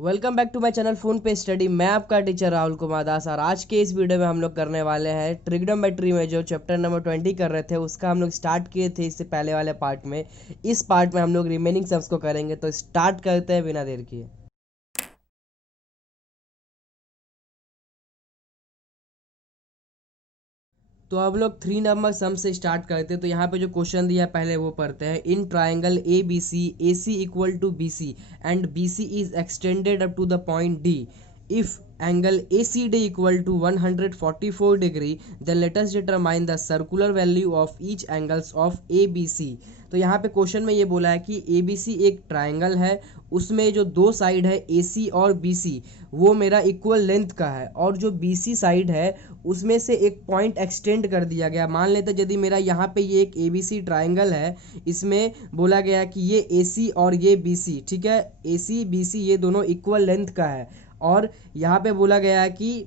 Welcome back to my channel phone पे study. मैं आपका टीचर राहुल कुमार दास और आज के इस वीडियो में हम लोग करने वाले हैं ट्रिग्नोमेट्री में जो चैप्टर नंबर 20 कर रहे थे उसका हम लोग स्टार्ट किए थे इससे पहले वाले पार्ट में। इस पार्ट में हम लोग रिमेनिंग सम्स को करेंगे, तो स्टार्ट करते हैं बिना देर किए। तो अब लोग 3 नंबर सम से स्टार्ट करते हैं। तो यहाँ पे जो क्वेश्चन दिया है पहले वो पढ़ते हैं। In triangle A B C equal to B C and B C is extended up to the point D. If angle A C D equal to 144 degree then let us determine the circular value of each angles of A B C. तो यहाँ पे question में ये बोला है कि ए B सी एक triangle है, उसमें जो दो साइड है ए सी और बी सी वो मेरा इक्वल लेंथ का है, और जो बी सी साइड है उसमें से एक पॉइंट एक्सटेंड कर दिया गया। मान लेते यदि मेरा यहाँ पे ये एक ए बी सी ट्राइंगल है, इसमें बोला गया कि ये ए सी और ये बी सी, ठीक है, ए सी बी सी ये दोनों इक्वल लेंथ का है। और यहाँ पे बोला गया है कि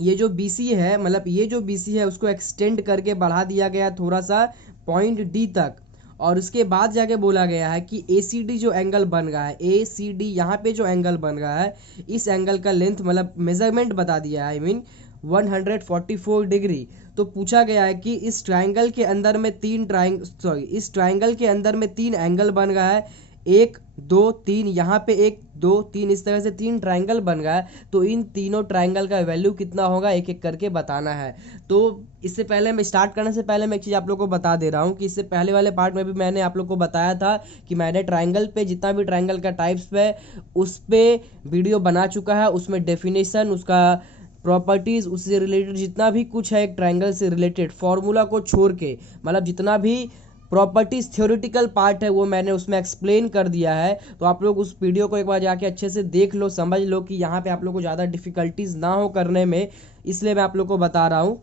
ये जो बी सी है, मतलब ये जो बी सी है उसको एक्सटेंड करके बढ़ा दिया गया थोड़ा सा पॉइंट डी तक। और उसके बाद जाके बोला गया है कि ए सी डी जो एंगल बन रहा है, ए सी डी यहाँ पे जो एंगल बन रहा है, इस एंगल का लेंथ मतलब मेजरमेंट बता दिया है, आई मीन 144 डिग्री। तो पूछा गया है कि इस ट्राइंगल के अंदर में इस ट्राइंगल के अंदर में तीन एंगल बन रहा है, एक दो तीन, यहाँ पे एक दो तीन, इस तरह से तीन ट्राइंगल बन रहा है। तो इन तीनों ट्राइंगल का वैल्यू कितना होगा एक एक करके बताना है। तो इससे पहले मैं स्टार्ट करने से पहले मैं एक चीज़ आप लोग को बता दे रहा हूँ कि इससे पहले वाले पार्ट में भी मैंने आप लोग को बताया था कि मैंने ट्राइंगल पे जितना भी ट्राइंगल का टाइप्स पे उस पर वीडियो बना चुका है। उसमें डेफिनेशन, उसका प्रॉपर्टीज़, उससे रिलेटेड जितना भी कुछ है एक ट्राइंगल से रिलेटेड फॉर्मूला को छोड़ के, मतलब जितना भी प्रॉपर्टीज थ्योरेटिकल पार्ट है वो मैंने उसमें एक्सप्लेन कर दिया है। तो आप लोग उस वीडियो को एक बार जाके अच्छे से देख लो, समझ लो कि यहाँ पे आप लोग को ज़्यादा डिफिकल्टीज ना हो करने में, इसलिए मैं आप लोग को बता रहा हूँ।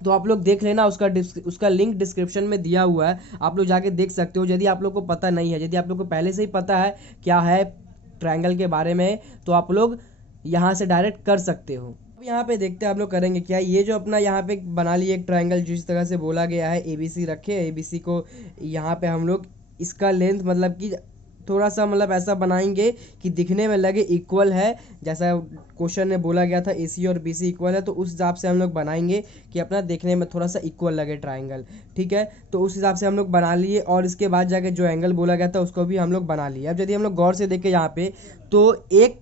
तो आप लोग देख लेना, उसका लिंक डिस्क्रिप्शन में दिया हुआ है, आप लोग जाके देख सकते हो। यदि आप लोग को पता नहीं है, यदि आप लोग को पहले से ही पता है क्या है ट्रायंगल के बारे में, तो आप लोग यहाँ से डायरेक्ट कर सकते हो। यहाँ पे देखते हैं आप लोग करेंगे क्या। ये जो अपना यहाँ पे बना लिए एक ट्रायंगल, जिस तरह से बोला गया है ए बी सी रखे, ए बी सी को यहाँ पे हम लोग इसका लेंथ मतलब कि थोड़ा सा मतलब ऐसा बनाएंगे कि दिखने में लगे इक्वल है, जैसा क्वेश्चन में बोला गया था ए सी और बी सी इक्वल है, तो उस हिसाब से हम लोग बनाएंगे कि अपना देखने में थोड़ा सा इक्वल लगे ट्राइंगल, ठीक है। तो उस हिसाब से हम लोग बना लिए, और इसके बाद जाके जो एंगल बोला गया था उसको भी हम लोग बना लिए। अब यदि हम लोग गौर से देखें यहाँ पे, तो एक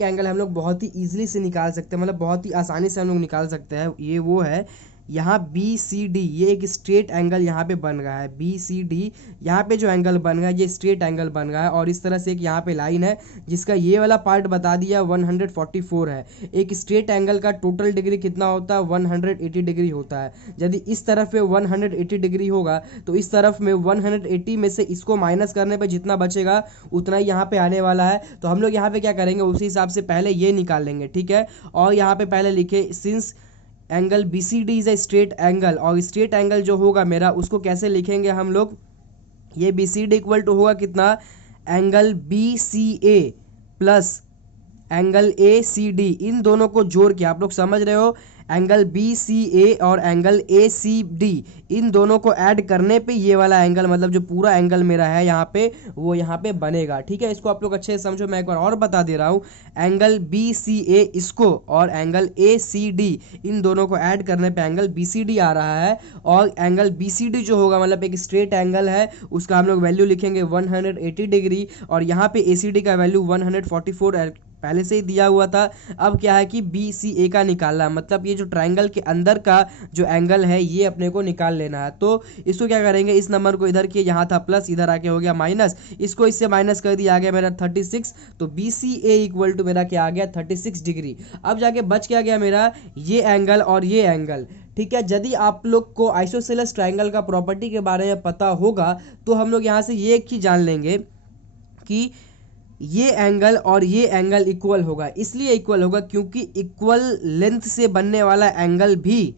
एंगल हम लोग बहुत ही ईजिली से निकाल सकते हैं, मतलब बहुत ही आसानी से हम लोग निकाल सकते हैं। ये वो है, यहाँ बी सी डी, ये एक स्ट्रेट एंगल यहाँ पे बन रहा है, बी सी डी यहाँ पे जो एंगल बन रहा है ये स्ट्रेट एंगल बन रहा है। और इस तरह से एक यहाँ पे लाइन है जिसका ये वाला पार्ट बता दिया 144 है। एक स्ट्रेट एंगल का टोटल डिग्री कितना होता है, 180 डिग्री होता है। यदि इस तरफ पे 180 डिग्री होगा तो इस तरफ में 180 में से इसको माइनस करने पे जितना बचेगा उतना ही यहाँ पे आने वाला है। तो हम लोग यहाँ पे क्या करेंगे, उसी हिसाब से पहले ये निकाल लेंगे, ठीक है। और यहाँ पे पहले लिखे since angle B C D is a straight angle, और स्ट्रेट एंगल जो होगा मेरा उसको कैसे लिखेंगे हम लोग, ये B C D equal to होगा कितना, angle B C A plus angle A C D, इन दोनों को जोड़ के, आप लोग समझ रहे हो, एंगल बी सी ए और एंगल ए सी डी, इन दोनों को ऐड करने पे ये वाला एंगल, मतलब जो पूरा एंगल मेरा है यहाँ पे, वो यहाँ पे बनेगा, ठीक है। इसको आप लोग अच्छे से समझो, मैं एक बार और बता दे रहा हूँ। एंगल बी सी ए इसको और एंगल ए सी डी, इन दोनों को ऐड करने पे एंगल बी सी डी आ रहा है। और एंगल बी सी डी जो होगा, मतलब एक स्ट्रेट एंगल है, उसका हम लोग वैल्यू लिखेंगे 180 डिग्री, और यहाँ पे ए सी डी का वैल्यू 144 पहले से ही दिया हुआ था। अब क्या है कि बी सी ए का निकालना है, मतलब ये जो ट्राइंगल के अंदर का जो एंगल है ये अपने को निकाल लेना है। तो इसको क्या करेंगे, इस नंबर को इधर किए, यहाँ था प्लस, इधर आके हो गया माइनस, इसको इससे माइनस कर दिया, आ गया मेरा 36। तो B C A equal to मेरा क्या आ गया, 36 डिग्री। अब जाके बच क्या गया मेरा, ये एंगल और ये एंगल, ठीक है। यदि आप लोग को आइसोसेलेस ट्राइंगल का प्रॉपर्टी के बारे में पता होगा तो हम लोग यहाँ से ये एक चीज जान लेंगे कि ये एंगल और ये एंगल इक्वल होगा। इसलिए इक्वल होगा क्योंकि इक्वल लेंथ से बनने वाला एंगल भी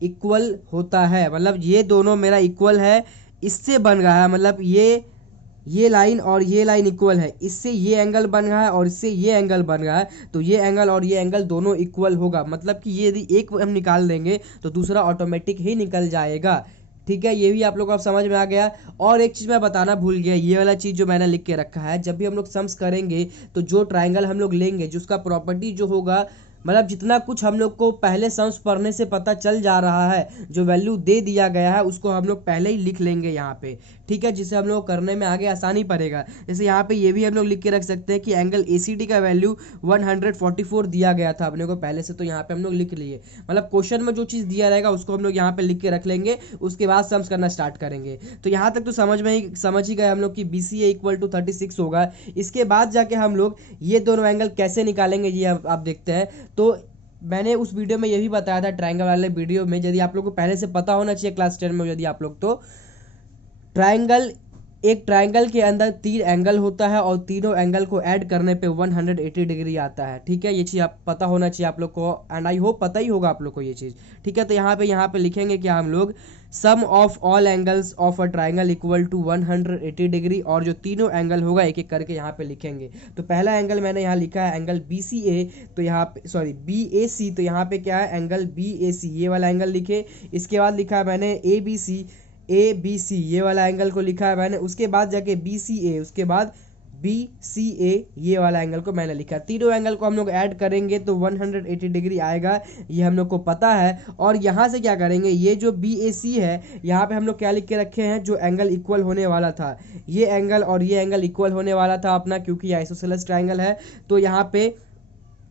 इक्वल होता है, मतलब ये दोनों मेरा इक्वल है, इससे बन रहा है, मतलब ये लाइन और ये लाइन इक्वल है, इससे ये एंगल बन रहा है और इससे ये एंगल बन रहा है, तो ये एंगल और ये एंगल दोनों इक्वल होगा। मतलब कि ये यदि एक हम निकाल देंगे तो दूसरा ऑटोमेटिक ही निकल जाएगा, ठीक है, ये भी आप लोग को अब समझ में आ गया। और एक चीज़ मैं बताना भूल गया, ये वाला चीज़ जो मैंने लिख के रखा है, जब भी हम लोग सम्स करेंगे तो जो ट्राइंगल हम लोग लेंगे, जिसका प्रॉपर्टी जो होगा, मतलब जितना कुछ हम लोग को पहले सम्स पढ़ने से पता चल जा रहा है, जो वैल्यू दे दिया गया है उसको हम लोग पहले ही लिख लेंगे यहाँ पे, ठीक है, जिससे हम लोग करने में आगे आसानी पड़ेगा। जैसे यहाँ पे ये भी हम लोग लिख के रख सकते हैं कि एंगल ACD का वैल्यू 144 दिया गया था अपने को पहले से, तो यहाँ पे हम लोग लिख लिए। मतलब क्वेश्चन में जो चीज़ दिया रहेगा उसको हम लोग यहाँ पे लिख के रख लेंगे, उसके बाद सम्स करना स्टार्ट करेंगे। तो यहाँ तक तो समझ ही गए हम लोग कि BCA इक्वल टू 36 होगा। इसके बाद जाके हम लोग ये दोनों एंगल कैसे निकालेंगे ये आप देखते हैं। तो मैंने उस वीडियो में ये भी बताया था, ट्रायंगल वाले वीडियो में, यदि आप लोग को पहले से पता होना चाहिए क्लास 10 में, यदि आप लोग तो ट्रायंगल, एक ट्रायंगल के अंदर 3 एंगल होता है और तीनों एंगल को ऐड करने पे 180 डिग्री आता है, ठीक है। ये चीज़ आप पता होना चाहिए आप लोग को, एंड आई होप पता ही होगा आप लोग को ये चीज़, ठीक है। तो यहाँ पे लिखेंगे क्या हम लोग, sum of all angles of a triangle equal to 180 degree, और जो तीनों एंगल होगा एक एक करके यहाँ पे लिखेंगे। तो पहला एंगल मैंने यहाँ लिखा है एंगल BCA, तो यहाँ पे सॉरी BAC, तो यहाँ पे क्या है एंगल BAC, ये वाला एंगल लिखे। इसके बाद लिखा है मैंने ABC ये वाला एंगल को लिखा है मैंने। उसके बाद जाके BCA, उसके बाद BCA ये वाला एंगल को मैंने लिखा। तीनों एंगल को हम लोग ऐड करेंगे तो 180 डिग्री आएगा, ये हम लोग को पता है। और यहाँ से क्या करेंगे, ये जो BAC है यहाँ पे हम लोग क्या लिख के रखे हैं, जो एंगल इक्वल होने वाला था, ये एंगल और ये एंगल इक्वल होने वाला था अपना, क्योंकि आइसोसेलेस ट्राइंगल है। तो यहाँ पे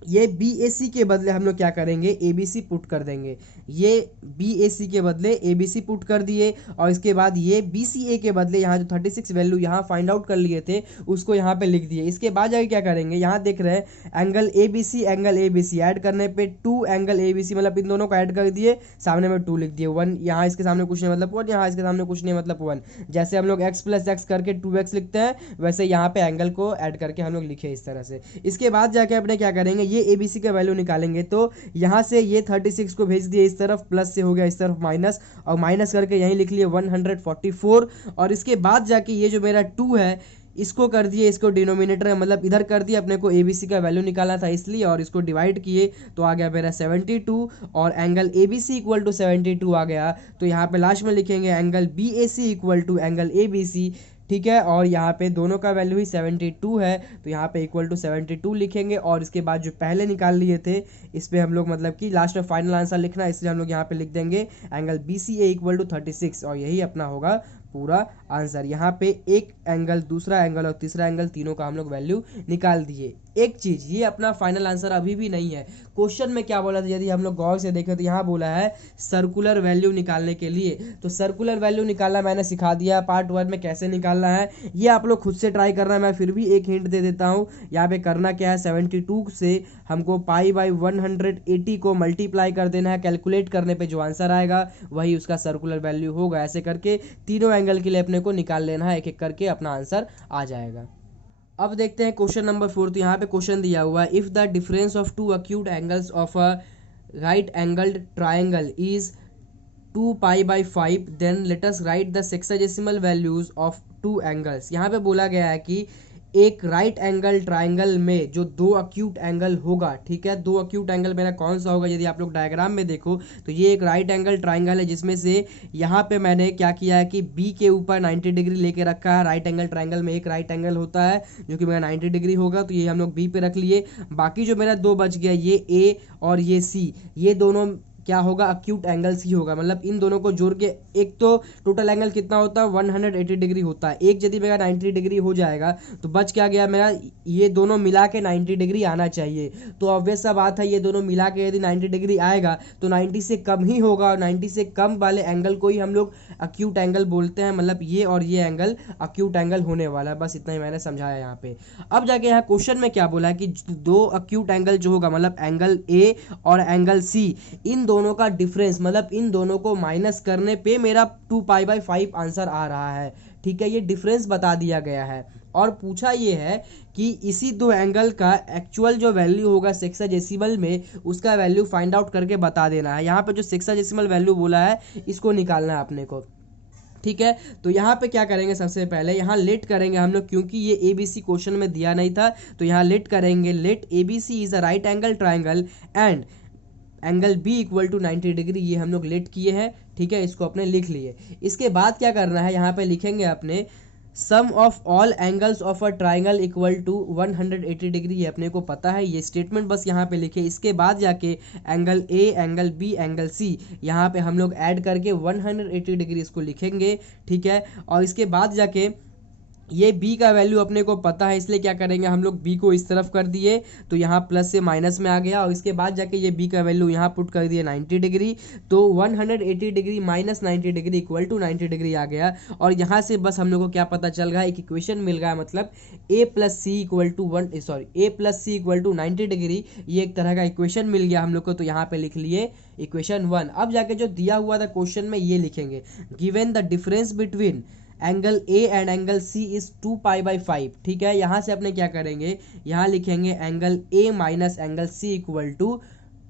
ये BAC के बदले हम लोग क्या करेंगे, ABC पुट कर देंगे। ये BAC के बदले ABC पुट कर दिए, और इसके बाद ये BCA के बदले यहाँ जो 36 वैल्यू यहाँ फाइंड आउट कर लिए थे उसको यहाँ पे लिख दिए। इसके बाद जाके क्या करेंगे, यहाँ देख रहे हैं एंगल ABC ऐड करने पे 2 एंगल ABC, मतलब इन दोनों को ऐड कर दिए, सामने में 2 लिख दिए, 1 यहाँ इसके सामने कुछ नहीं मतलब 1, यहाँ इसके सामने कुछ नहीं मतलब 1। जैसे हम लोग x + x करके 2x लिखते हैं, वैसे यहाँ पे एंगल को ऐड करके हम लोग लिखे इस तरह से। इसके बाद जाके अपने क्या करेंगे, ये ABC का वैल्यू निकालेंगे। तो यहाँ से ये 36 को भेज दिए इस तरफ, प्लस से हो गया इस तरफ माइनस, और माइनस करके यहीं लिख लिए 144। और इसके बाद जाके ये जो मेरा 2 है इसको कर दिए, इसको डिनोमिनेटर में मतलब इधर कर दिया, अपने को ABC का वैल्यू निकालना था इसलिए, और इसको डिवाइड किए तो आ गया मेरा 72, और एंगल ABC इक्वल टू 72 आ गया। तो यहाँ पे लास्ट में लिखेंगे angle BAC equal to angle ABC, ठीक है। और यहाँ पे दोनों का वैल्यू ही 72 है, तो यहाँ पे इक्वल टू 72 लिखेंगे। और इसके बाद जो पहले निकाल लिए थे इस पे हम लोग मतलब कि लास्ट में फाइनल आंसर लिखना है, इसलिए हम लोग यहाँ पे लिख देंगे एंगल BCA इक्वल टू 36, और यही अपना होगा पूरा आंसर। यहाँ पे एक एंगल, दूसरा एंगल और तीसरा एंगल, तीनों का हम लोग वैल्यू निकाल दिए। एक चीज़, ये अपना फाइनल आंसर अभी भी नहीं है। क्वेश्चन में क्या बोला था, यदि हम लोग गौर से देखें तो यहाँ बोला है सर्कुलर वैल्यू निकालने के लिए। तो सर्कुलर वैल्यू निकालना मैंने सिखा दिया पार्ट 1 में, कैसे निकालना है ये आप लोग खुद से ट्राई करना। मैं फिर भी एक हिंट दे देता हूँ, यहाँ पे करना क्या है, 72 से हमको π/180 को मल्टीप्लाई कर देना है। कैलकुलेट करने पे जो आंसर आएगा वही उसका सर्कुलर वैल्यू होगा। ऐसे करके तीनों एंगल के लिए अपने को निकाल लेना है, एक एक करके अपना आंसर आ जाएगा। अब देखते हैं क्वेश्चन नंबर 4। तो यहाँ पे क्वेश्चन दिया हुआ है, if the difference of 2 acute angles of a right angled triangle is 2π/5, then let us write the sexadecimal values of 2 angles. यहाँ पे बोला गया है कि एक राइट एंगल ट्राइंगल में जो 2 acute एंगल होगा, ठीक है, 2 acute एंगल मेरा कौन सा होगा, यदि आप लोग डायग्राम में देखो तो ये एक राइट एंगल ट्राइंगल है, जिसमें से यहाँ पे मैंने क्या किया है कि B के ऊपर 90 डिग्री लेके रखा है। राइट एंगल ट्राइंगल में एक राइट एंगल होता है जो कि मेरा 90 डिग्री होगा, तो ये हम लोग B पे रख लिए। बाकी जो मेरा 2 बच गया, ये A और ये C, ये दोनों क्या होगा, अक्यूट एंगल्स ही होगा। मतलब इन दोनों को जोड़ के एक तो टोटल एंगल कितना होता है, 180 डिग्री होता है। एक यदि मेरा 90 डिग्री हो जाएगा तो बच क्या गया मेरा, ये दोनों मिला के 90 डिग्री आना चाहिए। तो ऑब्वियस सा बात है, ये दोनों मिला के यदि 90 डिग्री आएगा तो 90 से कम ही होगा, और 90 से कम वाले एंगल को ही हम लोग अक्यूट एंगल बोलते हैं। मतलब ये और ये एंगल अक्यूट एंगल होने वाला है। बस इतना ही मैंने समझाया यहाँ पे। अब जाके यहाँ क्वेश्चन में क्या बोला है कि 2 अक्यूट एंगल जो होगा, मतलब एंगल A और एंगल C, इन दोनों का डिफरेंस, मतलब इन दोनों को माइनस करने पे मेरा 2π/5 आंसर आ रहा है, ठीक है। ये डिफरेंस बता दिया गया है, और पूछा ये है कि इसी 2 एंगल का एक्चुअल जो वैल्यू होगा सेक्साडेसिमल में, उसका वैल्यू फाइंड आउट करके बता देना है। यहाँ पे जो सेक्साडेसिमल वैल्यू बोला है इसको निकालना है अपने को, ठीक है। तो यहाँ पे क्या करेंगे, सबसे पहले यहाँ लेट करेंगे हम लोग, क्योंकि ये ABC क्वेश्चन में दिया नहीं था, तो यहाँ लेट करेंगे। Let ABC is a right angle triangle and angle B equal to 90 degree, ये हम लोग लेट किए हैं, ठीक है, इसको अपने लिख लिए। इसके बाद क्या करना है, यहाँ पे लिखेंगे अपने sum of all angles of a triangle equal to 180 degree, ये अपने को पता है, ये स्टेटमेंट बस यहाँ पे लिखे। इसके बाद जाके angle A, angle B, angle C यहाँ पे हम लोग ऐड करके 180 डिग्री इसको लिखेंगे, ठीक है। और इसके बाद जाके ये b का वैल्यू अपने को पता है, इसलिए क्या करेंगे हम लोग b को इस तरफ कर दिए तो यहाँ प्लस से माइनस में आ गया, और इसके बाद जाके ये b का वैल्यू यहाँ पुट कर दिए 90 डिग्री, तो 180 degree minus 90 degree equal to 90 degree आ गया। और यहाँ से बस हम लोग को क्या पता चल गया, एक इक्वेशन मिल गया, मतलब a plus C equal to 90 degree, ये एक तरह का इक्वेशन मिल गया हम लोग को। तो यहाँ पे लिख लिए इक्वेशन 1। अब जाके जो दिया हुआ था क्वेश्चन में ये लिखेंगे, given the difference between angle A and angle C is 2π/5, ठीक है। यहाँ से अपने क्या करेंगे, यहाँ लिखेंगे angle A minus angle C equal to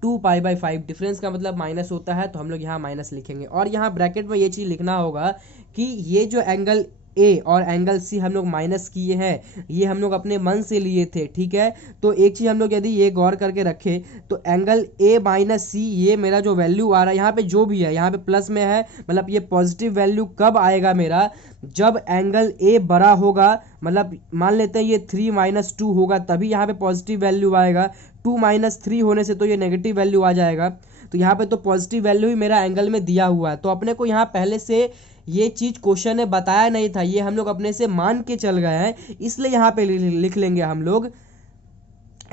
2π/5। Difference का मतलब माइनस होता है, तो हम लोग यहाँ माइनस लिखेंगे। और यहाँ ब्रैकेट में ये चीज़ लिखना होगा कि ये जो एंगल ए और एंगल सी हम लोग माइनस किए हैं, ये हम लोग अपने मन से लिए थे, ठीक है। तो एक चीज़ हम लोग यदि ये गौर करके रखें तो एंगल ए माइनस सी, ये मेरा जो वैल्यू आ रहा है यहाँ पे जो भी है, यहाँ पे प्लस में है, मतलब ये पॉजिटिव वैल्यू कब आएगा मेरा, जब एंगल ए बड़ा होगा, मतलब मान लेते हैं ये 3 - 2 होगा, तभी यहाँ पे पॉजिटिव वैल्यू आएगा। 2 - 3 होने से तो ये नेगेटिव वैल्यू आ जाएगा। तो यहाँ पे तो पॉजिटिव वैल्यू ही मेरा एंगल में दिया हुआ है, तो अपने को यहाँ पहले से ये चीज़ क्वेश्चन ने बताया नहीं था, ये हम लोग अपने से मान के चल गए हैं, इसलिए यहाँ पे लिख लेंगे हम लोग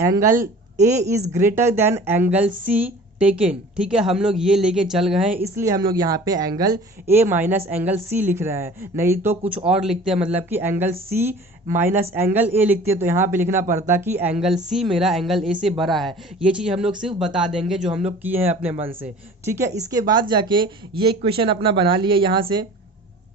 angle A is greater than angle C taken, ठीक है। हम लोग ये लेके चल गए हैं, इसलिए हम लोग यहाँ पे angle A minus angle C लिख रहे हैं, नहीं तो कुछ और लिखते हैं, मतलब कि angle C minus angle A लिखते हैं, तो यहाँ पे लिखना पड़ता कि एंगल सी मेरा एंगल ए से बड़ा है। ये चीज़ हम लोग सिर्फ बता देंगे जो हम लोग किए हैं अपने मन से, ठीक है। इसके बाद जाके ये इक्वेशन अपना बना लिए यहाँ से।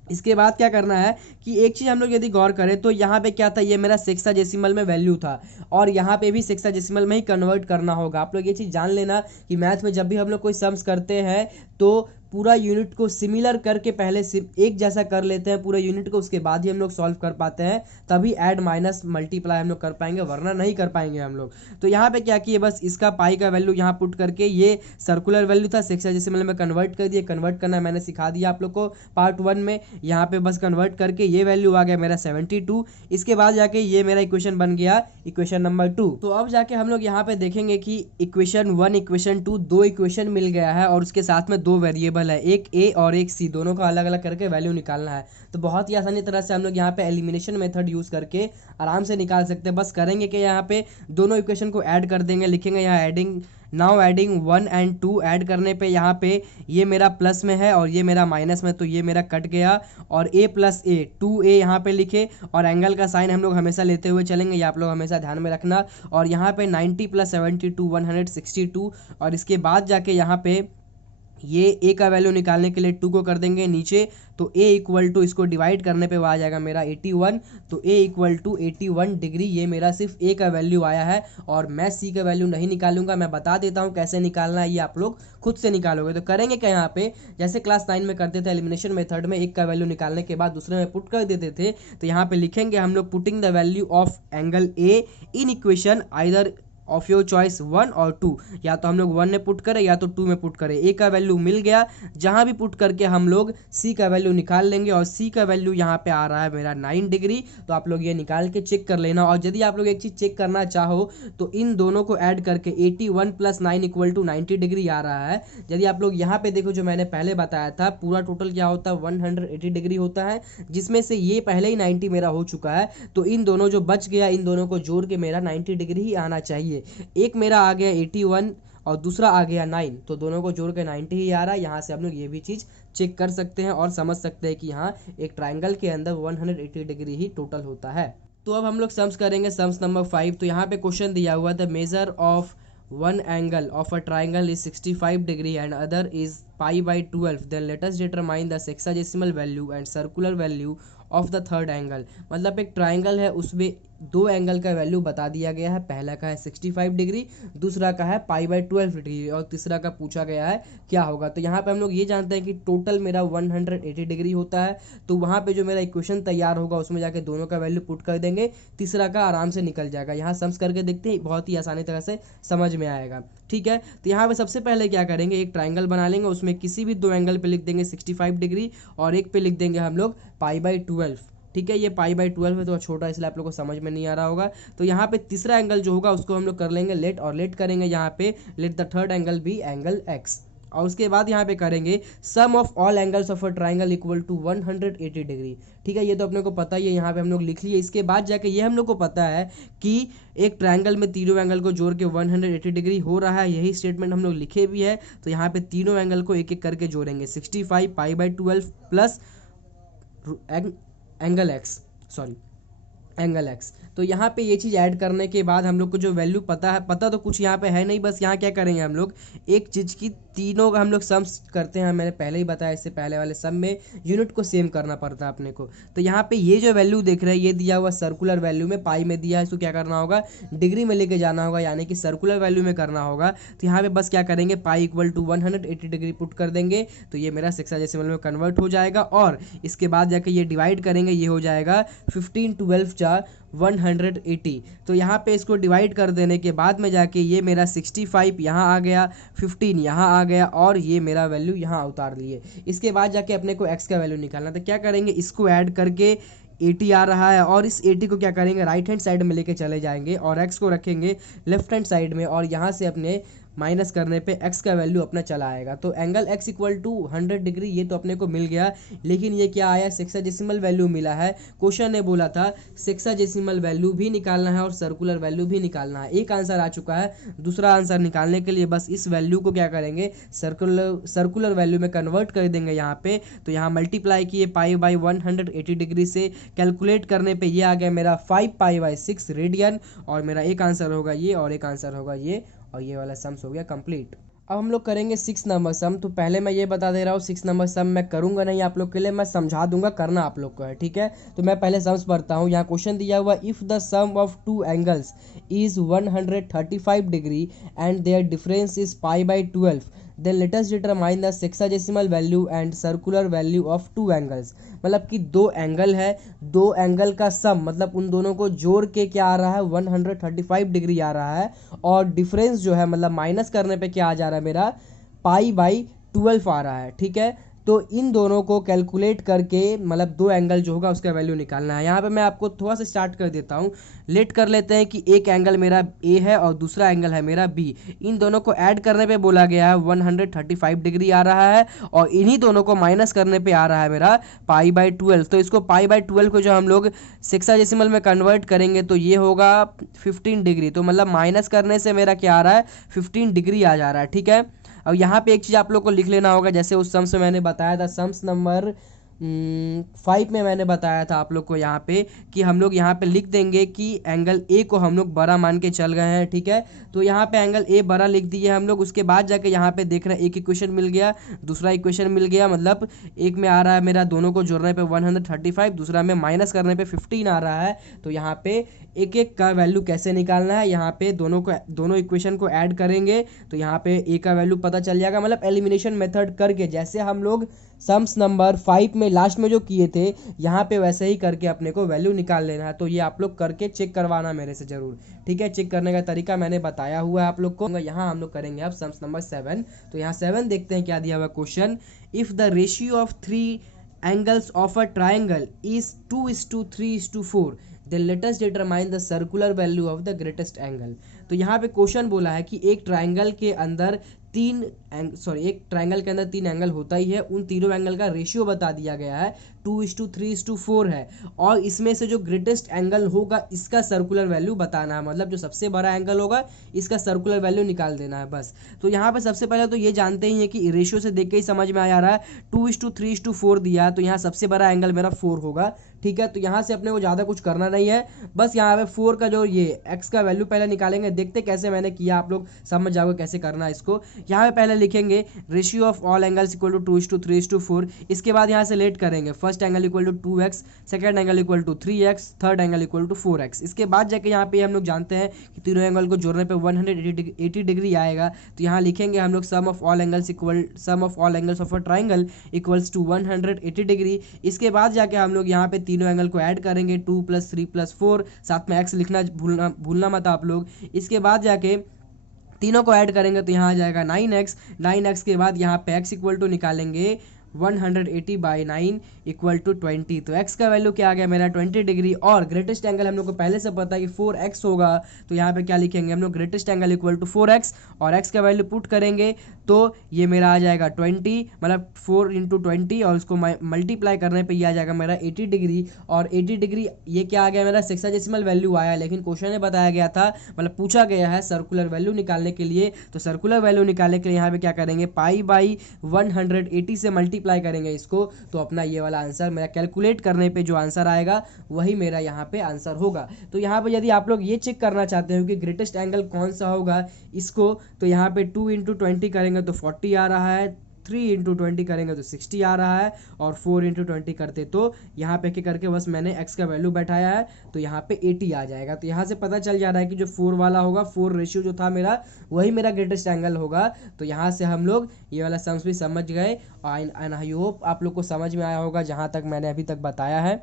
इसके बाद क्या करना है कि एक चीज़ हम लोग यदि गौर करें तो यहाँ पे क्या था, ये मेरा सेक्साडेसिमल में वैल्यू था, और यहाँ पे भी सेक्साडेसिमल में ही कन्वर्ट करना होगा। आप लोग ये चीज़ जान लेना कि मैथ में जब भी हम लोग कोई सम्स करते हैं तो पूरा यूनिट को सिमिलर करके पहले एक जैसा कर लेते हैं पूरा यूनिट को, उसके बाद ही हम लोग सॉल्व कर पाते हैं, तभी ऐड माइनस मल्टीप्लाई हम लोग कर पाएंगे, वरना नहीं कर पाएंगे हम लोग। तो यहाँ पे क्या किए, बस इसका पाई का वैल्यू यहाँ पुट करके, ये सर्कुलर वैल्यू था, सेक्साडेसिमल में कन्वर्ट कर दिए। कन्वर्ट करना मैंने सिखा दिया आप लोग को पार्ट 1 में, यहाँ पे बस कन्वर्ट करके ये वैल्यू आ गया मेरा 72। इसके बाद जाके ये मेरा इक्वेशन बन गया इक्वेशन नंबर 2। तो अब जाके हम लोग यहाँ पे देखेंगे कि इक्वेशन 1 इक्वेशन 2 दो इक्वेशन मिल गया है, और उसके साथ में दो वेरिएबल है, एक ए और एक सी, दोनों का अलग अलग करके वैल्यू निकालना है। तो बहुत ही आसानी तरह से हम लोग यहाँ पे एलिमिनेशन मेथड यूज करके आराम से निकाल सकते हैं। बस करेंगे कि यहाँ पे दोनों इक्वेशन को ऐड कर देंगे, लिखेंगे यहाँ एडिंग, नाउ एडिंग 1 और 2, ऐड करने पे यहाँ पे ये मेरा प्लस में है और ये मेरा माइनस में, तो ये मेरा कट गया, और a प्लस ए 2a यहाँ पे लिखे, और एंगल का साइन हम लोग हमेशा लेते हुए चलेंगे, ये आप लोग हमेशा ध्यान में रखना। और यहाँ पे 90 + 72 162, और इसके बाद जाके यहाँ पे ये a का वैल्यू निकालने के लिए 2 को कर देंगे नीचे, तो a इक्वल टू इसको डिवाइड करने पे वो आ जाएगा मेरा 81, तो a इक्वल टू 81 डिग्री, ये मेरा सिर्फ a का वैल्यू आया है। और मैं c का वैल्यू नहीं निकालूंगा, मैं बता देता हूँ कैसे निकालना है, ये आप लोग खुद से निकालोगे। तो करेंगे क्या, यहाँ पे जैसे क्लास 9 में करते थे एलिमिनेशन मेथड में, एक का वैल्यू निकालने के बाद दूसरे में पुट कर देते थे, तो यहाँ पे लिखेंगे हम लोग putting the value of angle a in equation either of your choice 1 और 2, या तो हम लोग 1 में पुट करें या तो 2 में पुट करें। ए का वैल्यू मिल गया, जहां भी पुट करके हम लोग सी का वैल्यू निकाल लेंगे, और सी का वैल्यू यहाँ पे आ रहा है मेरा 9 डिग्री। तो आप लोग ये निकाल के चेक कर लेना। और यदि आप लोग एक चीज़ चेक करना चाहो तो इन दोनों को ऐड करके 81 + 9 इक्वल टू 90 डिग्री आ रहा है। यदि आप लोग यहाँ पे देखो, जो मैंने पहले बताया था, पूरा टोटल क्या होता है 180 डिग्री होता है, जिसमें से ये पहले ही 90 मेरा हो चुका है, तो इन दोनों जो बच गया, इन दोनों को जोड़ के मेरा 90 डिग्री ही आना चाहिए। एक मेरा आ गया 81 और दूसरा आ गया 9, तो दोनों को जोड़ के 90 ही आ रहा है। यहाँ से हम लोग ये भी चीज़ चेक कर सकते हैं और समझ सकते हैं कि हाँ, एक ट्राइंगल के अंदर 180 डिग्री ही टोटल होता है। तो अब हम लोग सम्स करेंगे, सम्स नंबर 5। तो यहाँ पे क्वेश्चन दिया हुआ था, measure of one angle of a triangle is 65 degree and other is π/12, then let us determine the sexagesimal value and circular value of the third angle. मतलब एक ट्राइंगल है, उसमें दो एंगल का वैल्यू बता दिया गया है। पहला का है 65 डिग्री, दूसरा का है π/12 डिग्री और तीसरा का पूछा गया है क्या होगा। तो यहाँ पे हम लोग ये जानते हैं कि टोटल मेरा 180 डिग्री होता है। तो वहाँ पे जो मेरा इक्वेशन तैयार होगा उसमें जाके दोनों का वैल्यू पुट कर देंगे, तीसरा का आराम से निकल जाएगा। यहाँ सम्स करके देखते हैं, बहुत ही आसानी तरह से समझ में आएगा। ठीक है, तो यहाँ पे सबसे पहले क्या करेंगे, एक ट्राइंगल बना लेंगे, उसमें किसी भी दो एंगल पे लिख देंगे 65 डिग्री और एक पे लिख देंगे हम लोग π/12। ठीक है, ये π/12 है तो छोटा इसलिए आप लोग को समझ में नहीं आ रहा होगा। तो यहाँ पे तीसरा एंगल जो होगा उसको हम लोग कर लेंगे लेट, और लेट करेंगे यहाँ पे let the third angle B angle X. और उसके बाद यहाँ पे करेंगे sum of all angles of a triangle equal to 180 degree. ठीक है, ये तो अपने को पता ही है, यहाँ पे हम लोग लिख लिए। इसके बाद जाके ये हम लोग को पता है कि एक ट्राइंगल में तीनों एंगल को जोड़ के 180 डिग्री हो रहा है, यही स्टेटमेंट हम लोग लिखे भी है। तो यहाँ पे तीनों एंगल को एक एक करके जोड़ेंगे, 65 π/12 plus angle X, sorry angle X. तो यहाँ पे ये चीज़ ऐड करने के बाद हम लोग को जो वैल्यू पता है, पता तो कुछ यहाँ पे है नहीं, बस यहाँ क्या करेंगे हम लोग एक चीज़ की तीनों का हम लोग सम्स करते हैं। मैंने पहले ही बताया, इससे पहले वाले सम में यूनिट को सेम करना पड़ता है अपने को। तो यहाँ पे ये जो वैल्यू देख रहे हैं ये दिया हुआ सर्कुलर वैल्यू में, पाई में दिया है, इसको क्या करना होगा डिग्री में लेके जाना होगा, यानी कि सर्कुलर वैल्यू में करना होगा। तो यहाँ पे बस क्या करेंगे π = 180 डिग्री पुट कर देंगे, तो ये मेरा सेक्साडेसिमल में कन्वर्ट हो जाएगा। और इसके बाद जाके ये डिवाइड करेंगे, ये हो जाएगा 15 12 × 180। तो यहाँ पे इसको डिवाइड कर देने के बाद में जाके ये मेरा 65 यहाँ आ गया, 15 यहाँ आ गया और ये मेरा वैल्यू यहाँ उतार लिए। इसके बाद जाके अपने को x का वैल्यू निकालना, तो क्या करेंगे इसको ऐड करके 80 आ रहा है और इस 80 को क्या करेंगे राइट हैंड साइड में लेके चले जाएंगे और x को रखेंगे लेफ्ट हैंड साइड में, और यहाँ से अपने माइनस करने पे x का वैल्यू अपना चला आएगा। तो एंगल x = 100 डिग्री ये तो अपने को मिल गया, लेकिन ये क्या आया सेक्साडेसिमल वैल्यू मिला है। क्वेश्चन ने बोला था सेक्साडेसिमल वैल्यू भी निकालना है और सर्कुलर वैल्यू भी निकालना है। एक आंसर आ चुका है, दूसरा आंसर निकालने के लिए बस इस वैल्यू को क्या करेंगे सर्कुलर वैल्यू में कन्वर्ट कर देंगे यहाँ पे। तो यहाँ मल्टीप्लाई किए π/180 डिग्री से, कैलकुलेट करने पे ये आ गया मेरा 5π/6 रेडियन, और मेरा एक आंसर होगा ये और एक आंसर होगा ये, और ये वाला सम्स हो गया कंप्लीट। अब हम लोग करेंगे 6 नंबर सम। तो पहले मैं ये बता दे रहा हूँ 6 नंबर सम मैं करूँगा नहीं आप लोग के लिए, मैं समझा दूंगा, करना आप लोग को है। ठीक है, तो मैं पहले सम्स पढ़ता हूँ। यहाँ क्वेश्चन दिया हुआ if the sum of two angles is 135 degree and their difference is π/12 then let us determine the sexadecimal value and circular value of two angles. मतलब कि दो एंगल है, दो एंगल का सम मतलब उन दोनों को जोड़ के क्या आ रहा है 135 डिग्री आ रहा है, और डिफरेंस जो है मतलब माइनस करने पे क्या आ जा रहा है मेरा π/12 आ रहा है। ठीक है, तो इन दोनों को कैलकुलेट करके मतलब दो एंगल जो होगा उसका वैल्यू निकालना है। यहाँ पे मैं आपको थोड़ा सा स्टार्ट कर देता हूँ। लेट कर लेते हैं कि एक एंगल मेरा ए है और दूसरा एंगल है मेरा बी। इन दोनों को ऐड करने पे बोला गया है 135 डिग्री आ रहा है, और इन्हीं दोनों को माइनस करने पे आ रहा है मेरा π/12। तो इसको π/12 को जो हम लोग सेक्साडेसिमल में कन्वर्ट करेंगे तो ये होगा 15 डिग्री। तो मतलब माइनस करने से मेरा क्या आ रहा है 15 डिग्री आ जा रहा है। ठीक है, और यहाँ पे एक चीज़ आप लोग को लिख लेना होगा, जैसे उस सम्स में मैंने बताया था, सम्स नंबर 5 में मैंने बताया था आप लोग को यहाँ पे कि हम लोग यहाँ पे लिख देंगे कि एंगल ए को हम लोग बड़ा मान के चल गए हैं। ठीक है, तो यहाँ पे एंगल ए बड़ा लिख दिए हम लोग। उसके बाद जाके यहाँ पे देख रहे हैं एक इक्वेशन मिल गया, दूसरा इक्वेशन मिल गया, मतलब एक में आ रहा है मेरा दोनों को जोड़ने पे 135, दूसरा में माइनस करने पे 15 आ रहा है। तो यहाँ पे एक एक का वैल्यू कैसे निकालना है, यहाँ पे दोनों इक्वेशन को ऐड करेंगे तो यहाँ पे ए का वैल्यू पता चल जाएगा। मतलब एलिमिनेशन मेथड करके जैसे हम लोग सम्स नंबर 5 में लास्ट में जो किए थे यहाँ पे वैसे ही करके अपने को वैल्यू निकाल लेना है। तो ये आप लोग करके चेक करवाना मेरे से जरूर। ठीक है, चेक करने का तरीका मैंने बताया हुआ है आप लोग को। यहाँ हम लोग करेंगे अब सम्स नंबर 7। तो यहाँ 7 देखते हैं क्या दिया हुआ question. If the ratio of 3 angles of a triangle is 2:3:4 then let us determine the circular value of the greatest angle। तो यहाँ पे क्वेश्चन बोला है कि एक ट्राइंगल के अंदर एक ट्राइंगल के अंदर 3 एंगल होता ही है, उन तीनों एंगल का रेशियो बता दिया गया है 2:3:4 है, और इसमें से जो ग्रेटेस्ट एंगल होगा इसका सर्कुलर वैल्यू बताना है। मतलब जो सबसे बड़ा एंगल होगा इसका सर्कुलर वैल्यू निकाल देना है बस। तो यहाँ पे सबसे पहले तो ये जानते ही है कि रेशियो से देख के ही समझ में आ जा रहा है 2:3:4 दिया, तो यहाँ सबसे बड़ा एंगल मेरा 4 होगा। ठीक है, तो यहाँ से अपने को ज़्यादा कुछ करना नहीं है, बस यहाँ पे 4 का जो ये x का वैल्यू पहले निकालेंगे। देखते कैसे मैंने किया, आप लोग समझ जाओगे कैसे करना है इसको। यहाँ पे पहले लिखेंगे ratio of all angles equal to 2:3:4। इसके बाद यहाँ से लेट करेंगे first angle equal to 2x, second angle equal to 3x, third angle equal to 4x। इसके बाद जाके यहाँ पे हम लोग जानते हैं कि तीनों एंगल को जोड़ने पे 180 डिग्री आएगा। तो यहाँ लिखेंगे हम लोग sum of all angles of a triangle equals to 180 degree. इसके बाद जाके हम लोग यहाँ पे तीनों एंगल को ऐड करेंगे 2 + 3 + 4, साथ में x लिखना भूलना मत आप लोग। इसके बाद जाके तीनों को ऐड करेंगे तो यहाँ आ जाएगा 9x के बाद यहाँ पे x इक्वल टू निकालेंगे 180/9 इक्वल टू 20। तो x का वैल्यू क्या आ गया मेरा 20 डिग्री। और ग्रेटेस्ट एंगल हम लोग को पहले से पता है कि 4x होगा, तो यहाँ पे क्या लिखेंगे हम लोग greatest angle equal to 4x और x का वैल्यू पुट करेंगे तो ये मेरा आ जाएगा 20, मतलब 4 × 20 और उसको मल्टीप्लाई करने पे ये आ जाएगा मेरा 80 डिग्री। और 80 डिग्री ये क्या आ गया मेरा सेक्साडेसिमल वैल्यू आया, लेकिन क्वेश्चन में बताया गया था, मतलब पूछा गया है सर्कुलर वैल्यू निकालने के लिए। तो सर्कुलर वैल्यू निकालने के लिए यहाँ पे क्या करेंगे π/180 से मल्टीप्लाई करेंगे इसको, तो अपना ये वाला आंसर मेरा कैलकुलेट करने पे जो आंसर आएगा वही मेरा यहाँ पे आंसर होगा। तो यहाँ पे यदि आप लोग ये चेक करना चाहते हो कि ग्रेटेस्ट एंगल कौन सा होगा इसको, तो यहाँ पे 2 × 20 करेंगे तो 40 आ रहा है, 3 × 20 करेंगे तो 60 आ रहा है, और 4 × 20 करते तो यहाँ पे करके बस मैंने x का वैल्यू बैठाया है तो यहाँ पे 80 आ जाएगा। तो यहाँ से पता चल जा रहा है कि जो 4 वाला होगा, 4 रेशियो जो था मेरा, वही मेरा ग्रेटेस्ट एंगल होगा। तो यहाँ से हम लोग ये वाला सम्स भी समझ गए एंड आई होप आप लोग को समझ में आया होगा जहाँ तक मैंने अभी तक बताया है।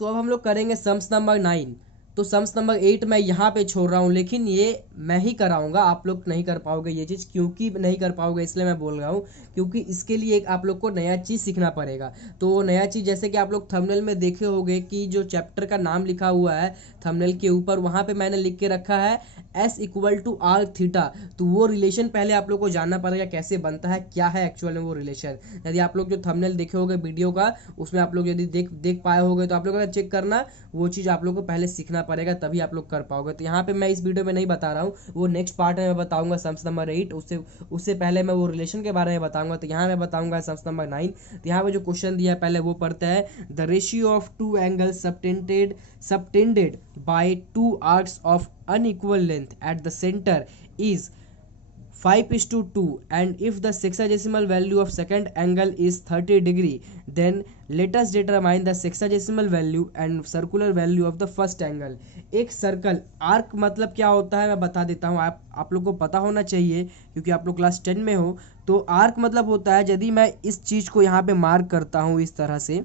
तो अब हम लोग करेंगे सम्स नंबर 9। तो सम्स नंबर 8 मैं यहाँ पे छोड़ रहा हूँ, लेकिन ये मैं ही कराऊंगा, आप लोग नहीं कर पाओगे ये चीज़। क्योंकि नहीं कर पाओगे इसलिए मैं बोल रहा हूँ, क्योंकि इसके लिए एक आप लोग को नया चीज़ सीखना पड़ेगा। तो नया चीज़ जैसे कि आप लोग थंबनेल में देखे होंगे कि जो चैप्टर का नाम लिखा हुआ है थंबनेल के ऊपर, वहाँ पे मैंने लिख के रखा है S = r θ। तो वो रिलेशन पहले आप लोग को जानना पड़ेगा कैसे बनता है, क्या है एक्चुअल में वो रिलेशन। यदि आप लोग जो थंबनेल देखे होंगे वीडियो का, उसमें आप लोग यदि देख पाए होंगे तो आप लोग चेक करना, वो चीज़ आप लोग को पहले सीखना पड़ेगा, तभी आप लोग कर पाओगे। तो यहाँ पे मैं इस वीडियो में नहीं बता रहा हूँ, वो नेक्स्ट पार्ट में मैं बताऊंगा सम्स नंबर 8। उससे पहले मैं वो रिलेशन के बारे में बताऊंगा। तो यहाँ मैं बताऊंगा सम्स नंबर 9। तो यहाँ पे जो क्वेश्चन दिया है पहले वो पढ़ते हैं। The ratio of 2 angles subtended bye 2 arcs of unequal length at the centre is 5:2, and if the sexagesimal value of second angle is 30 degree, then let us determine the sexagesimal value and circular value of the first angle। एक circle arc मतलब क्या होता है मैं बता देता हूँ, आप लोग को पता होना चाहिए क्योंकि आप लोग क्लास 10 में हो। तो आर्क मतलब होता है, यदि मैं इस चीज़ को यहाँ पे मार्क करता हूँ इस तरह से,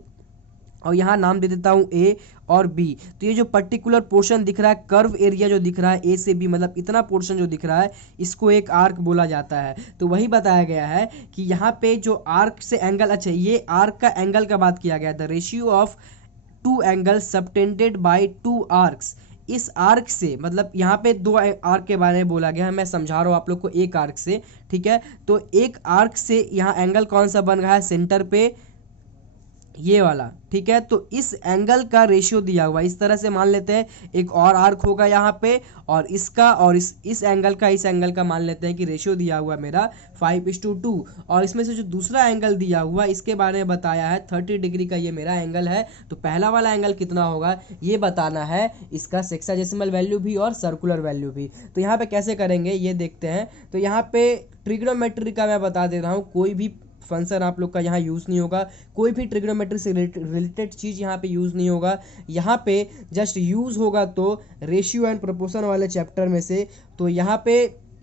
और यहाँ नाम दे देता हूँ ए और बी, तो ये जो पर्टिकुलर पोर्शन दिख रहा है, कर्व एरिया जो दिख रहा है ए से बी, मतलब इतना पोर्शन जो दिख रहा है, इसको एक आर्क बोला जाता है। तो वही बताया गया है कि यहाँ पे जो आर्क से एंगल, अच्छा ये आर्क का एंगल का बात किया गया, the ratio of 2 angles subtended bye 2 arcs. इस आर्क से मतलब यहाँ पे 2 आर्क के बारे में बोला गया है, मैं समझा रहा हूँ आप लोग को एक आर्क से, ठीक है। तो एक आर्क से यहाँ एंगल कौन सा बन रहा है सेंटर पे, ये वाला, ठीक है। तो इस एंगल का रेशियो दिया हुआ, इस तरह से मान लेते हैं एक और आर्क होगा यहाँ पे, और इसका और इस एंगल का इस एंगल का मान लेते हैं कि रेशियो दिया हुआ मेरा 5:2। और इसमें से जो दूसरा एंगल दिया हुआ इसके बारे में बताया है 30 डिग्री का ये मेरा एंगल है। तो पहला वाला एंगल कितना होगा ये बताना है, इसका सेक्साडेसिमल वैल्यू भी और सर्कुलर वैल्यू भी। तो यहाँ पे कैसे करेंगे ये देखते हैं। तो यहाँ पे ट्रिग्नोमेट्री का मैं बता दे रहा हूँ, कोई भी फंक्शन आप लोग का यहाँ यूज़ नहीं होगा, कोई भी ट्रिग्नोमेट्री से रिलेटेड चीज़ यहाँ पे यूज़ नहीं होगा। यहाँ पे जस्ट यूज़ होगा तो रेशियो एंड प्रोपोर्शन वाले चैप्टर में से। तो यहाँ पे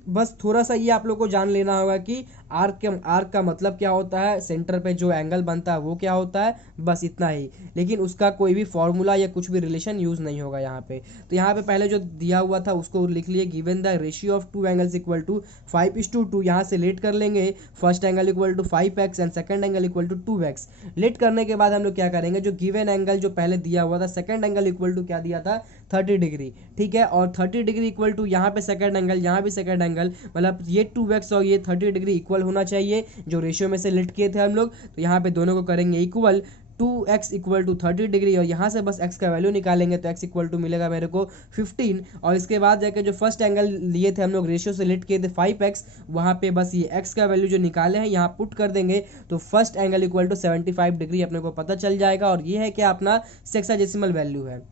बस थोड़ा सा ये आप लोग को जान लेना होगा कि आर्क का मतलब क्या होता है, सेंटर पे जो एंगल बनता है वो क्या होता है, बस इतना ही। लेकिन उसका कोई भी फॉर्मूला या कुछ भी रिलेशन यूज़ नहीं होगा यहाँ पे। तो यहाँ पे पहले जो दिया हुआ था उसको लिख लिए, given the ratio of 2 angles equal to 5:2। यहाँ से लेट कर लेंगे, first angle equal to 5x and second angle equal to 2x। Let करने के बाद हम लोग क्या करेंगे, जो गिवन एंगल जो पहले दिया हुआ था सेकंड एंगल इक्वल टू क्या दिया था 30 डिग्री, ठीक है। और 30 डिग्री इक्वल टू यहाँ पे सेकंड एंगल, यहाँ भी सेकंड एंगल, मतलब ये 2x और ये 30 डिग्री इक्वल होना चाहिए जो रेशियो में से लेट किए थे हम लोग। तो यहाँ पे दोनों को करेंगे equal, 2x equal to 30 degree, और यहाँ से बस x का वैल्यू निकालेंगे तो x इक्वल टू मिलेगा मेरे को 15। और इसके बाद जाके जो फर्स्ट एंगल लिए थे हम लोग रेशियो से लेट किए थे 5x, वहाँ पे बस ये x का वैल्यू जो निकाले हैं यहाँ पुट कर देंगे तो first angle equal to 75 degree अपने को पता चल जाएगा। और ये है कि अपना सेक्साडेसिमल वैल्यू है।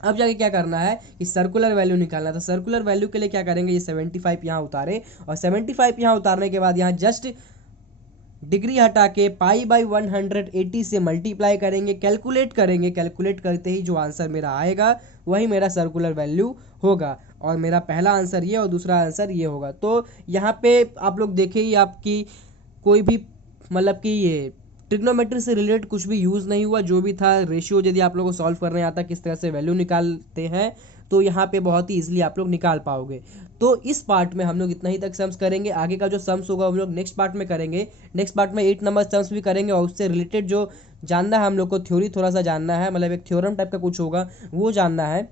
अब जाके क्या करना है कि सर्कुलर वैल्यू निकालना है। तो सर्कुलर वैल्यू के लिए क्या करेंगे, ये 75 यहाँ उतारे और 75 यहाँ उतारने के बाद यहाँ जस्ट डिग्री हटा के पाई बाई 180 से मल्टीप्लाई करेंगे, कैलकुलेट करेंगे। कैलकुलेट करते ही जो आंसर मेरा आएगा वही मेरा सर्कुलर वैल्यू होगा। और मेरा पहला आंसर ये और दूसरा आंसर ये होगा। तो यहाँ पे आप लोग देखे ही आपकी कोई भी मतलब कि ये ट्रिग्नोमेट्री से रिलेटेड कुछ भी यूज़ नहीं हुआ। जो भी था रेशियो यदि आप लोगों को सॉल्व करने आता किस तरह से वैल्यू निकालते हैं तो यहाँ पे बहुत ही इजीली आप लोग निकाल पाओगे। तो इस पार्ट में हम लोग इतना ही तक सम्स करेंगे। आगे का जो सम्स होगा हम लोग नेक्स्ट पार्ट में करेंगे। नेक्स्ट पार्ट में 8 नंबर सम्स भी करेंगे और उससे रिलेटेड जो जानना है हम लोग को, थ्योरी थोड़ा सा जानना है, मतलब एक थ्योरम टाइप का कुछ होगा वो जानना है।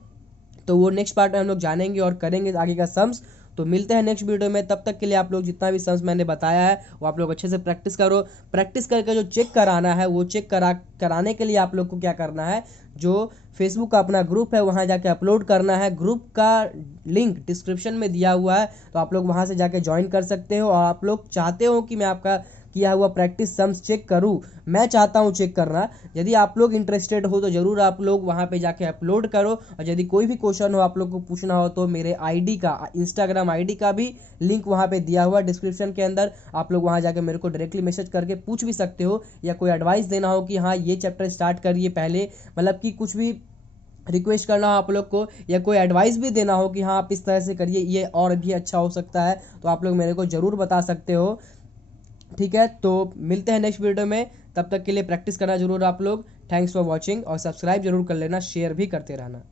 तो वो नेक्स्ट पार्ट में हम लोग जानेंगे और करेंगे आगे का सम्स। तो मिलते हैं नेक्स्ट वीडियो में। तब तक के लिए आप लोग जितना भी सम्स मैंने बताया है वो आप लोग अच्छे से प्रैक्टिस करो। प्रैक्टिस करके जो चेक कराना है वो चेक कराने के लिए आप लोग को क्या करना है, जो फेसबुक का अपना ग्रुप है वहाँ जाके अपलोड करना है। ग्रुप का लिंक डिस्क्रिप्शन में दिया हुआ है, तो आप लोग वहाँ से जाके ज्वाइन कर सकते हो। और आप लोग चाहते हो कि मैं आपका किया हुआ प्रैक्टिस सम्स चेक करूं, मैं चाहता हूं चेक करना। यदि आप लोग इंटरेस्टेड हो तो ज़रूर आप लोग वहां पे जाके अपलोड करो। और यदि कोई भी क्वेश्चन हो आप लोग को पूछना हो तो मेरे आईडी का, इंस्टाग्राम आईडी का भी लिंक वहां पे दिया हुआ डिस्क्रिप्शन के अंदर। आप लोग वहां जाके मेरे को डायरेक्टली मैसेज करके पूछ भी सकते हो, या कोई एडवाइस देना हो कि हाँ ये चैप्टर स्टार्ट करिए पहले, मतलब कि कुछ भी रिक्वेस्ट करना हो आप लोग को, या कोई एडवाइस भी देना हो कि हाँ आप इस तरह से करिए ये और भी अच्छा हो सकता है, तो आप लोग मेरे को ज़रूर बता सकते हो। ठीक है, तो मिलते हैं नेक्स्ट वीडियो में। तब तक के लिए प्रैक्टिस करना जरूर आप लोग। थैंक्स फॉर वॉचिंग और सब्सक्राइब जरूर कर लेना, शेयर भी करते रहना।